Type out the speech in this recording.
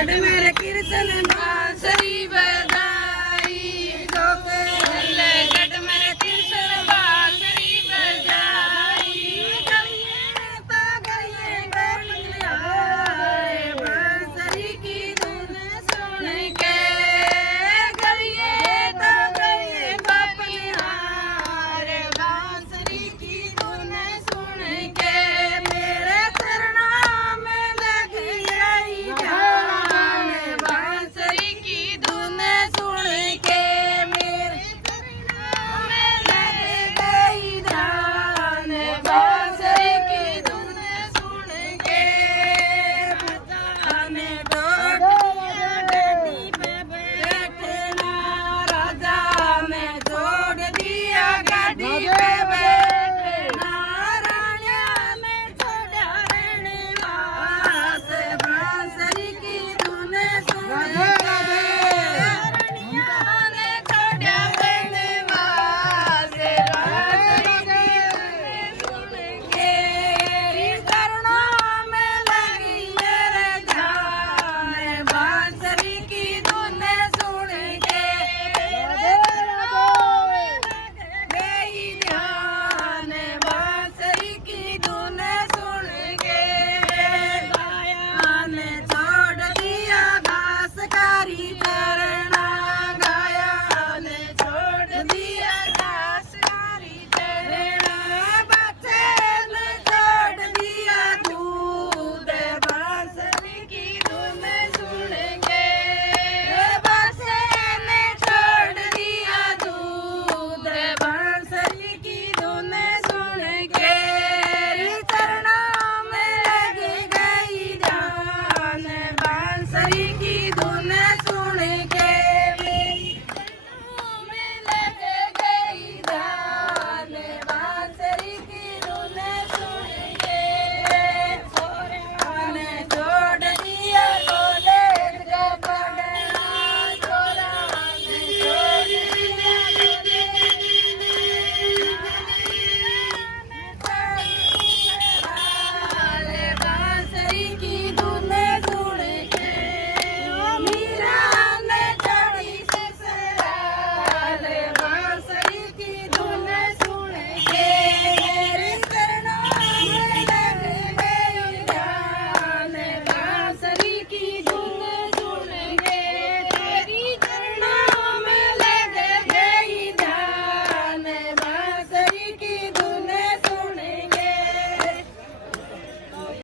गढ़ मेरे कीर्तन बांसुरी बजाई गोके हल्ले गढ़ मेरे कीर्तन बांसुरी बजाई गलिए तो गलिए बलियाए बांसुरी की धुन सुन के गलिए तो गलिए बलियाए बांसुरी की धुन सुन के मेरे चरणों में लग गई जान बांसुरी की धुन सुन के मेरे चरणों में लग गई जान बांसुरी की धुन सुन के में डोडिया डंडी पे बैठना राजा में जोड़ दिया गाड़ी पे बैठना रानिया में छोड़ा रहने वास बांसुरी की धुन सुन के रानिया ने छोड़ा रहने वास बांसुरी की धुन सुन के चरणों में लगी मेरे ध्यान बांसुरी की धुन सुन के गई ध्यान बांसुरी की धुन सुन के गाया ने